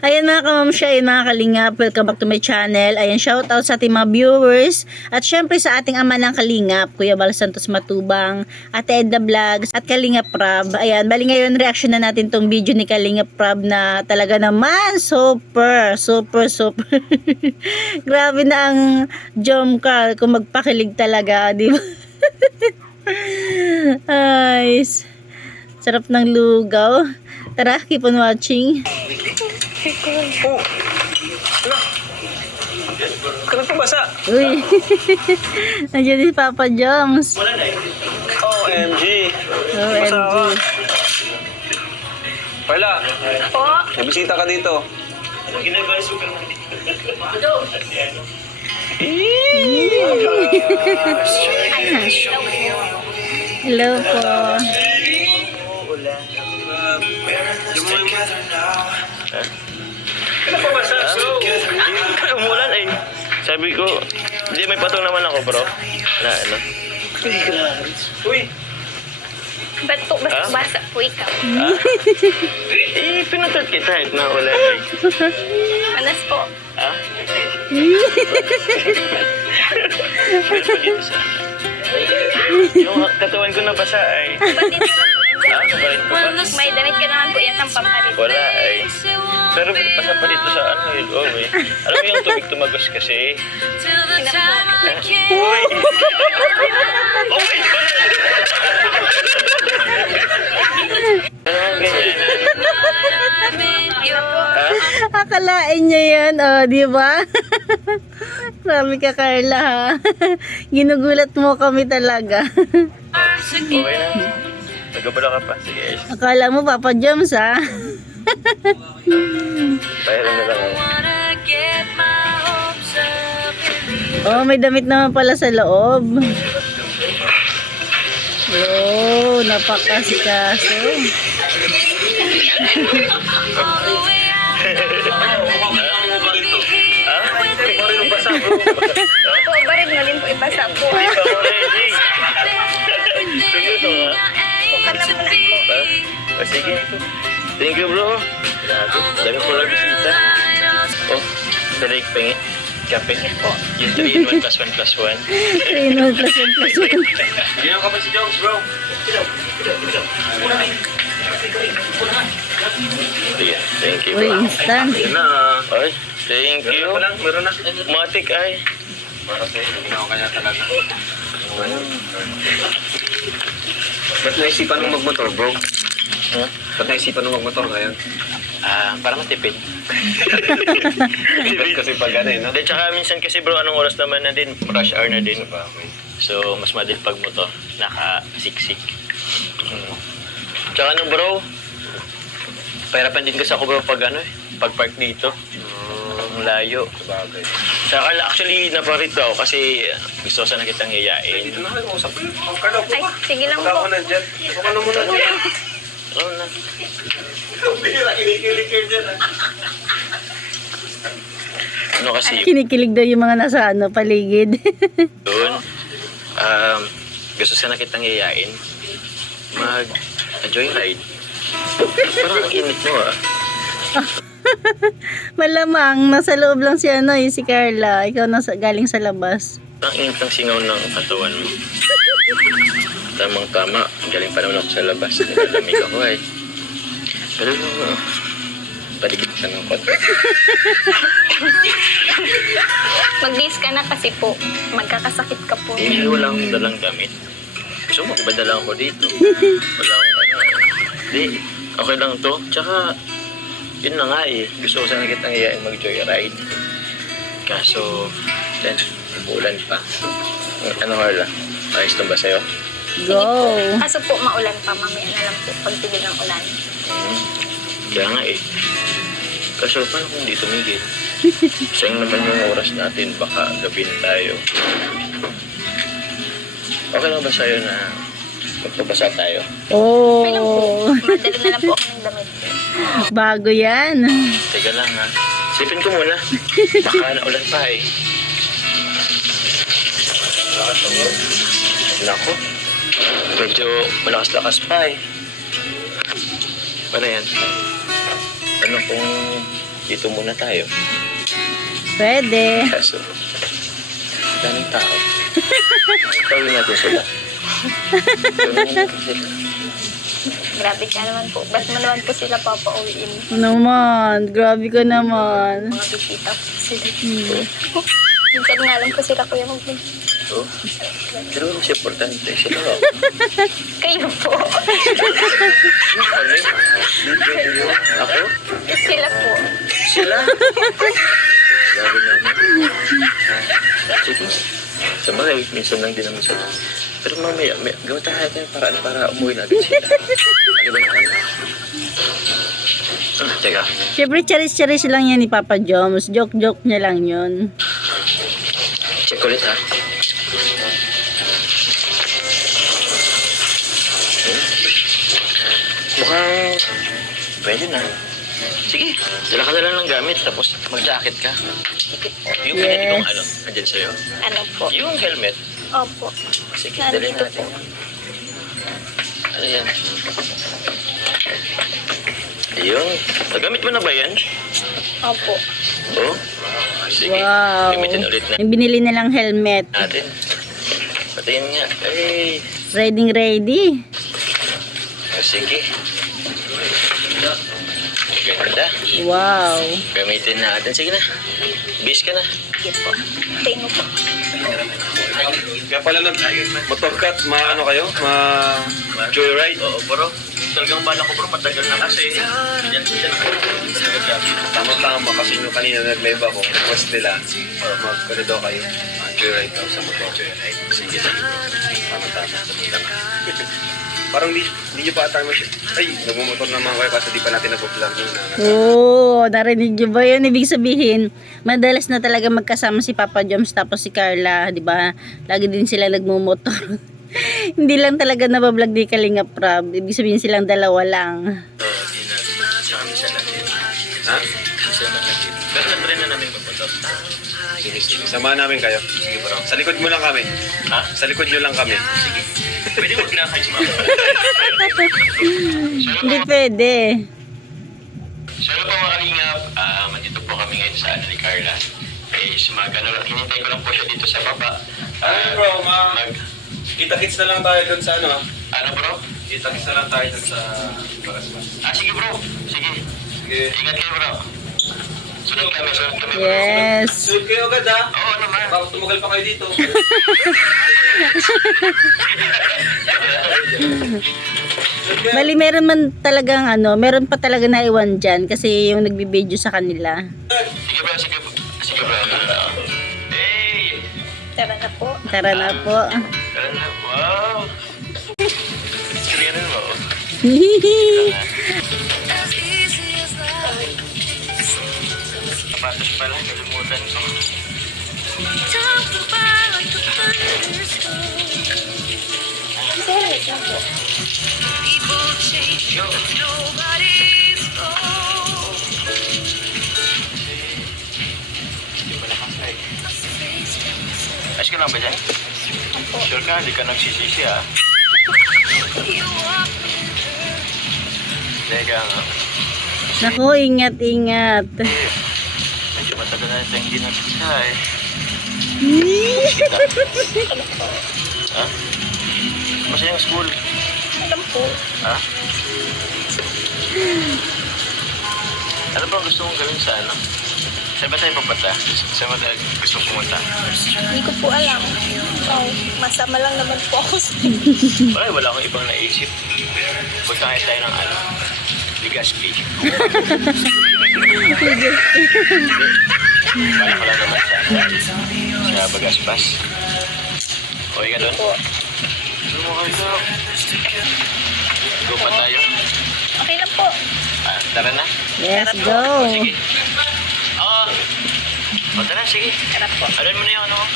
Ayan mga kamamsya, ayan mga kalingap, welcome back to my channel. Ayan, shoutout sa ating mga viewers at syempre sa ating ama ng kalingap, Kuya Bal Santos Matubang, Ate Edna Vlogs at Kalingap Prab. Ayan, bali ngayon reaction na natin tong video ni Kalingap Prab na talaga naman super grabe na ang Jomcar kung magpakilig talaga, di ba? Ay, sarap ng lugaw. Tara, keep on watching. Oh! Ano? Kailan pa basa? Uy! Nandiyan si Papa Joms. OMG! OMG. Basa ka. Perla, Po? may bisita ka dito. Hello po. Kailan pa basa? Umulan eh. Sabi ko, hindi may patong naman ako bro. Na ano? Uy! Ba't po basa po ikaw? Eh, pinatag kita kahit na wala eh. Manas po. Ha? Yung katawan ko nabasa ay. Ba't hindi naman po Ha? Kapalit ko ba? may damit ka naman po yatang pampalit. Wala ay. Pero pasa pa dito sa ano eh. Oh, eh. Alam mo yung tubig tumagos kasi. Uy! Oh my God! Ano ganyan? Ha? Akalain niya yan, oh, di ba? Marami ka, Carla, ha? Ginugulat mo kami talaga. Okay na. Nagabala ka pa. Sige, ayos. Akala mo, Papa Joms, ha? Bayaran na lang ako. Oh, may damit naman pala sa loob. Oh, napakasikaso. Po, barin na din po ibasa po. Hindi pa ako ready. Sige, ito nga. Bukan na muna po. Ha? Ah, sige. Thank you, bro. Grabe. Dami ko lang bisita. Oh, dali pengi. Kape. Yung 3 in 1 plus 1 plus 1. 3 in 1 plus 1 plus 1. Hindi ka pa si Jones, bro. Sige, thank you, Uy, bro. instant. Yan na. Ay, thank Meron you. na pa lang, meron na. Matik ay. Para sa'yo, ginawa ka niya talaga. Ba't naisipan mong magmotor, bro? Huh? Ba't naisipan mong magmotor ngayon? Para matipid. Ba't kasi pag ano eh, no? Then, tsaka minsan kasi bro, anong oras naman na din? Rush hour na din. So, mas madali pag moto. Naka-siksik. Tsaka ano bro, pahirapan din kasi ako bro pag ano eh. Pag park dito. Ang layo. Sabagay. Tsaka actually, naparito ako kasi gusto ko sana kitang yayain. Dito na kayo, usap ko yun. Huwag ka na po Ay, ba? sige lang Huwag po. ako nandyan. Huwag ka na muna dyan. Oo na. Bira, kinikilig dyan. Ano kasi Kinikilig daw yung mga nasa paligid. yun, gusto sana kitang yayain. Mag-joyride. Parang ang init mo ah. Malamang, nasa loob lang si si Carla. Ikaw galing sa labas. Ang init ng singaw ng katawan mo. Tamang-tama. Galing pa naman ako sa labas. Nilalamig ako eh. Pero, paligid ka ng konti. Mag-dis ka na kasi po. Magkakasakit ka po. Eh, wala akong dalang damit. Gusto mo, iba dalang ko dito. Wala akong ano. Hindi, okay lang to. Tsaka, yun na nga eh. Gusto ko sana kitang iyain mag-joyride. Kaso, then, ulan pa. Ano, Harla? Ayos na ba sa'yo? Go! Kaso po, maulan pa. Mamaya na lang po pagtigil ng ulan. Kaya nga eh. Kaso paano kung di tumigil? Sayang naman yung oras natin. Baka gabi na tayo. Okay lang ba sa'yo na magpabasa tayo? Okay lang po. Oh! Madali na lang po ako ng damit. Bago yan. Teka lang ha. Sipin ko muna. Baka naulan pa eh. Nako. Medyo malakas-lakas pa eh. Ano yan? Ano kung dito muna tayo? Pwede. Kaso, daming tao. Tawin natin sila. Tawin natin sila. Grabe ka naman po. Ba't mo naman po sila papauwiin? Naman, grabe ka naman. Mga bisita po sila. Minsan nga lang po sila kuya magpunta. Oh. Pero mas importante sila. Kayo po. Kami? Ako? Sila po. Sila? Grabe naman. Sige. Sa mga minsan lang din naman sila. Pero mamaya, gawin tayo paraan para umuwi natin sila. Ano ba tayo? Teka. Siyempre, charis-charis lang yan ni Papa Joms. Joke-joke niya lang yun. Check ulit ha. Mukhang pwede na. Sige, dala ka na lang ng gamit tapos mag-jacket ka. Yung Yes. pinili kong ano, andyan sa'yo. Ano po? Yung helmet. Opo. Sige, dali Nandito natin. po. Ano yan? Ayun. Nagamit mo na ba yan? Opo. Oo. Sige, Wow. gamitin ulit na Yung binili nilang helmet. natin. Patayin nga. Ay, Ready. sige. Ganda. Wow. Gamitin natin. Sige na. Bis ka na. Sige po. Tayo mo po. Kaya pala motorcat, ano kayo? Joyride? Oo, bro. Talagang bala ko bro, matagal na kasi. Yan. Tama-tama kasi nung kanina nag-live ako. Request nila, mag-ano daw kayo. Joyride daw sa motor. Joyride. Sige, sige. Tama-tama. Parang di nyo pa ata ay, nagmumotor naman kayo kasi di pa natin nag-vlog nung Oh, narinig niyo ba yun? Ibig sabihin, madalas na talaga magkasama si Papa Joms tapos si Carla, di ba? Lagi din sila nagmumotor. Hindi lang talaga nabablog ni Kalinga Prab. Ibig sabihin silang dalawa lang. Oo, di na. Saka minsan natin. Ha? Minsan natin. Pero na-try na namin magmotor. Sige, sige. Samahan namin kayo. Sige, bro. Sa likod mo lang kami. Ha? Sa likod nyo lang kami. Pwede mo pinakay si mama. Hindi pwede. So ano po mga kalingap, mandito po kami ngayon sa ano ni Carla. Eh, hinintay ko lang po siya dito sa baba. Bro, Mag, kita-kits na lang tayo dun sa ano, ha? ano bro? Kita-kits na lang tayo dun sa Bagaspas. Sige bro, sige. Sige. Ingat kayo bro. Sunod kami bro. Yes. Sunod kayo agad, ha? Oo naman. Bakit tumagal pa kayo dito? Bali, meron man talagang meron pa talaga naiwan dyan kasi yung nagbibideo sa kanila. Sige bro, sige bro. Sige bro. Hey! Tara na po. Tara na po. Wow! Seryoso mo? Sapatos pala, nalimutan ko. Sorry lang po. Hindi pala kasay. Ayos ka lang ba dyan? Sure ka, hindi ka nagsisisi ah. Teka nga. Naku, ingat. Medyo matagal na ito hindi nagsisa eh. Ha? Masaya yung school. Alam po. Ha? Ano ba gusto mong gawin sa ano? Saan ba tayo papunta? Saan ba tayo gusto mong pumunta? Hindi ko po alam. Oh, masama lang naman po ako sa Wala akong ibang naisip. Punta kayo tayo ng ano? Legazpi. Bala ko lang naman sa Bagaspas. Okay ka doon? po. Ano mo kayo? Go pa tayo? Okay lang po. Tara na. Yes, go. Sige. Oo. Tara, sige. Tara po. Alin mo na yung ano mo?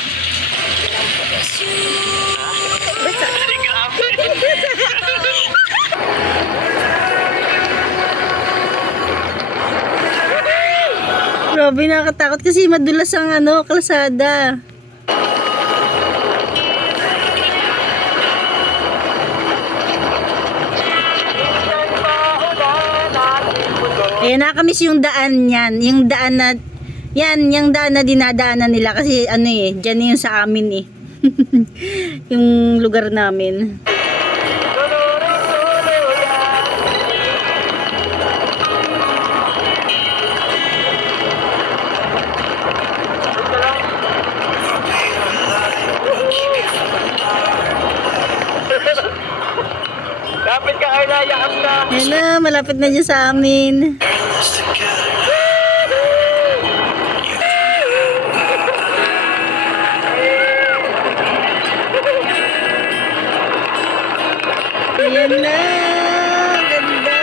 Ha? Ay, grabe. Grabe, nakakatakot kasi madulas ang kalsada. Ayan, nakakamiss yung daan yan. Yung daan na, yan, yung daan na dinadaanan nila. Kasi ano eh, dyan yung sa amin eh. Yung lugar namin. Kapit ka, Arla, yakap na. Ayan na, malapit na dyan sa amin. Ayan na, ganda.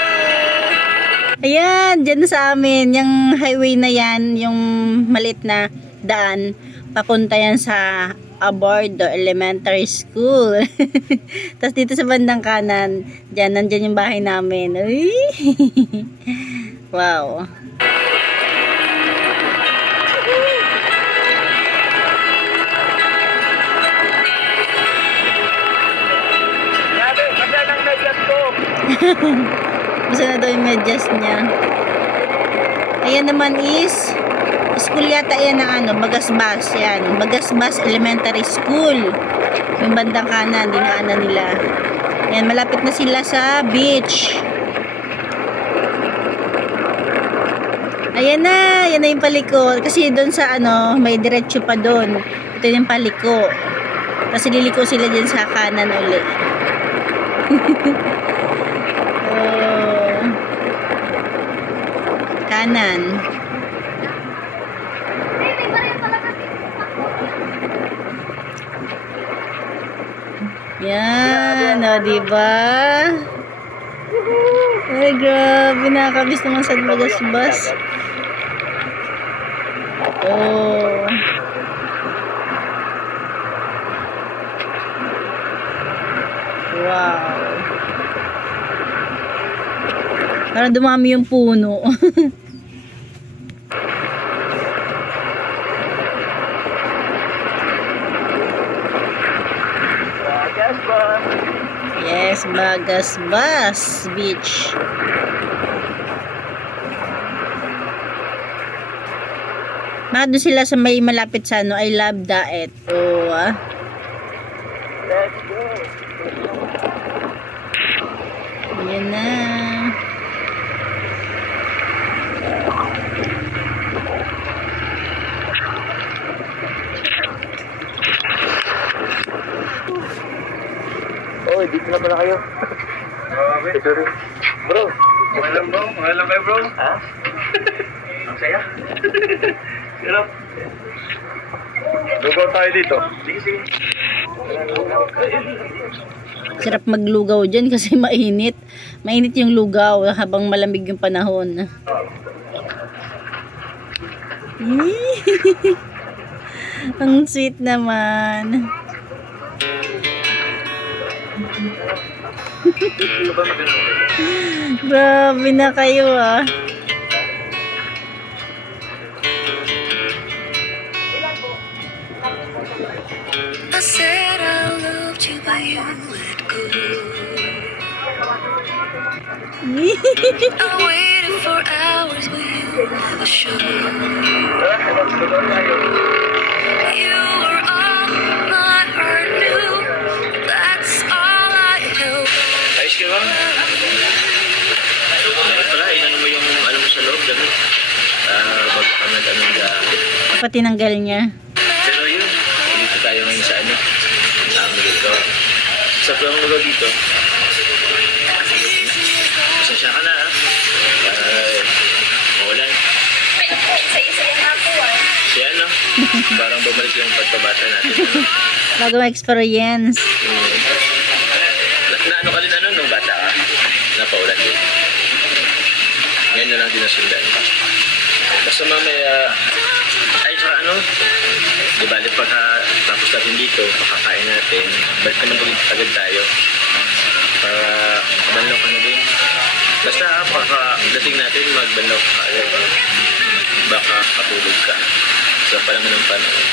Ayan, dyan na sa amin. Yung highway na yan, yung maliit na daan, papunta yan sa Abordo Elementary School. Tapos dito sa bandang kanan, dyan, nandyan yung bahay namin. Uy! Wow. Sabi, magyan ang medyas ko. Gusto na daw yung medyas niya. Ayan naman is school yata yan ng ano, Bagasbas. Yan, Bagasbas Elementary School. Yung bandang kanan, dinaanan nila. Yan, malapit na sila sa beach. Ayan na, yan na yung paliko. Kasi doon sa ano, may diretso pa doon. Ito yung paliko. Kasi liliko sila dyan sa kanan ulit. Oh. Kanan. Yan, o, diba? Ay, grabe, nakakabis naman sa Bagasbas. Oh. Wow. Parang dumami yung puno. Yes, Bagasbas Beach. Doon sila sa may malapit sa ano, I Love Daet. Oh, ah. Let's go. Ayan na. Oh, dito na pala kayo. Sorry. Bro, Okay lang bro? Okay lang kayo bro? ha? Ang saya. Hirap. Lugaw tayo dito. Sige, sige. Sarap maglugaw dyan kasi mainit. Mainit yung lugaw habang malamig yung panahon. Ang sweet naman. Grabe na kayo ah. I said I loved you, but you let go. I waited for hours, but you never showed. You were all my heart knew. That's all I held. ayos ka ba? Dapat pala, inano mo yung ano mo sa loob, dapat. Bago ka nag-anong Pati tinanggal niya. Pero yun, dito tayo ngayon sa ano, sa amin dito. Sa plano mo dito, pasensya ka na ha. Maulan. Isa-isa nga po ah. Si ano, parang babalik yung pagkabata natin. Bago experience. Na ano ka din ano nung bata ka? Napaulan din. Ngayon na lang din nasundan. Basta mamaya, ay tsaka ano, di ba, pagka tapos natin dito, pakakain natin, balik naman ulit agad tayo. Para banlaw ka na din. Basta pagka-dating natin, magbanlaw ka agad. Baka katulog ka. So, parang ng panahon.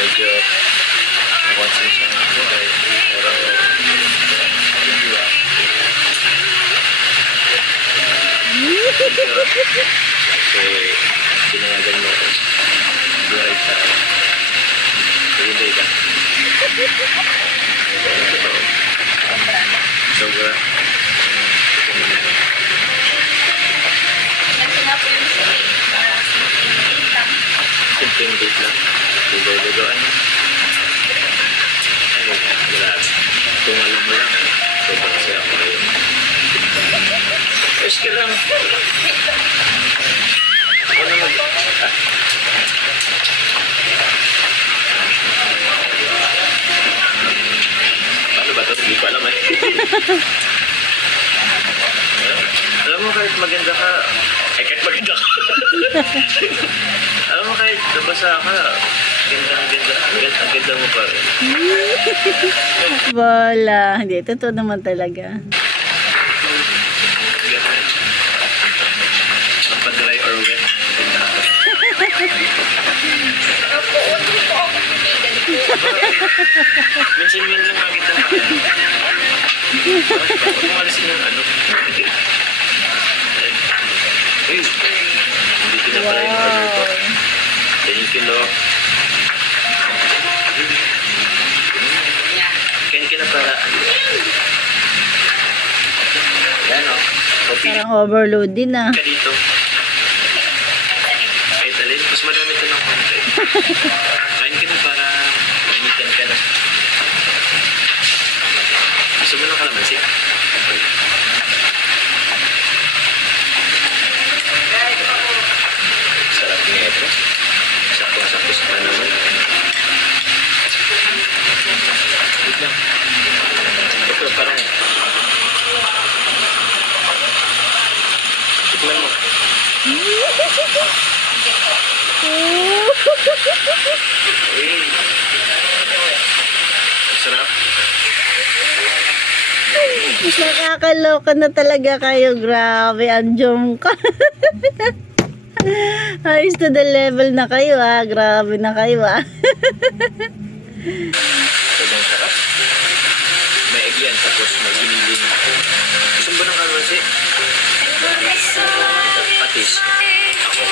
Medyo nakonsensya nga ako ay pero Kasi pinayagan mo ako. Joyride sa akin. Pag-enjoy ka. Totoo. Sobra. Kasi nga po yung sweet. Simpleng date lang. Lugaw-lugawan. Ay, grabe. Kung alam mo lang, sobrang saya ko ngayon. Ayos ka lang. Ako na mag... Ah? Paano ba ito? Hindi ko alam eh. Alam mo kahit maganda ka, ay kahit maganda ka. Alam mo kahit nabasa ka, ang ganda mo pa rin. Wala. Hindi, totoo naman talaga. Ganun. Ang pa-dry or wet. Opo, hindi po ako pinigan po. Minsan lang nga kita na. Bakit kumalisin yung ano? Uy, hindi ko na pala yung order ko. Thank you, Lo. Kain ka na para ano? Yan o. Kopi Parang overload din ah. ka dito. Kahit alin, mas madami ito ng konti. Kain ka na para manikan ka na. Gusto mo ng kalamansi? Sarap nga ito. Sakto-sakto sa naman. Wait lang. Ito parang... Tikman mo. Uy. Sarap. Nakakaloka na talaga kayo. Grabe, anjom ka. Ayos to the level na kayo ah. Grabe na kayo ah. Sobrang sarap. May egg yan, tapos may giniling. Gusto mo ba ng kalamansi? Patis. Ako.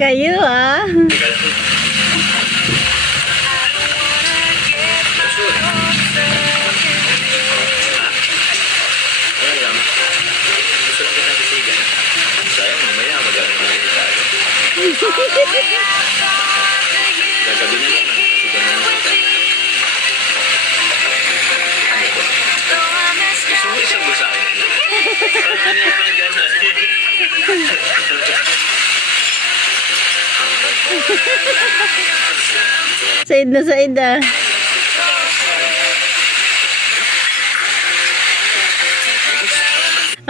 Kayo ah. Ayan lang. Gusto lang kitang bisigan. Sayang, mamaya magagawin na rin tayo. Gagabi na naman. Bisigan na naman kita. Ano ko? Gusto mo isang gusa akin? Parang kanina pa nagana. Said na said ah.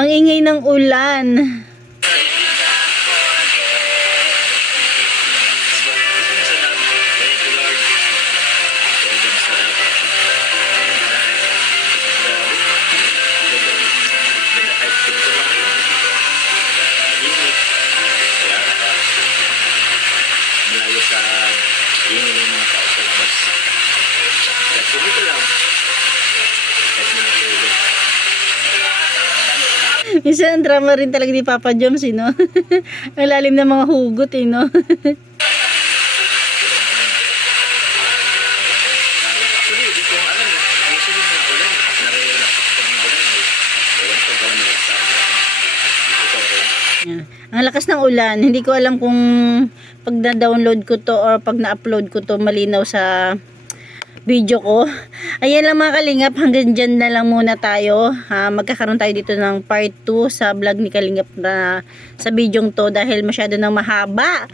Ang ingay ng ulan. Sarap. Thank you, Lord. Sobrang sarap. Grabe. Ganda kahit pinto lang yun. Init. Wala ka. Malayo sa ingin ng mga tao sa labas. Kahit dito lang. Kahit mga tulog. Minsan ang drama rin talaga ni Papa Joms, eh, no? Ang lalim ng mga hugot, eh, no? Actually, hindi ko alam. Minsan yung mga ulan. Nare-relax ako pag mga ulan. Ewan ko ba mga tao. Ikaw rin. Yan. Ang lakas ng ulan. Hindi ko alam kung pag na-download ko to or pag na-upload ko to malinaw sa video ko. Ayan lang mga kalingap, hanggang dyan na lang muna tayo. Magkakaroon tayo dito ng part 2 sa vlog ni Kalingap na sa video to dahil masyado nang mahaba.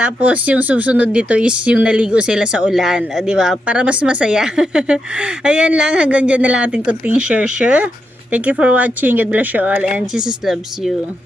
Tapos yung susunod dito is yung naligo sila sa ulan, di ba? Para mas masaya. Ayan lang, hanggang dyan na lang ating kunting share. Thank you for watching. God bless you all and Jesus loves you.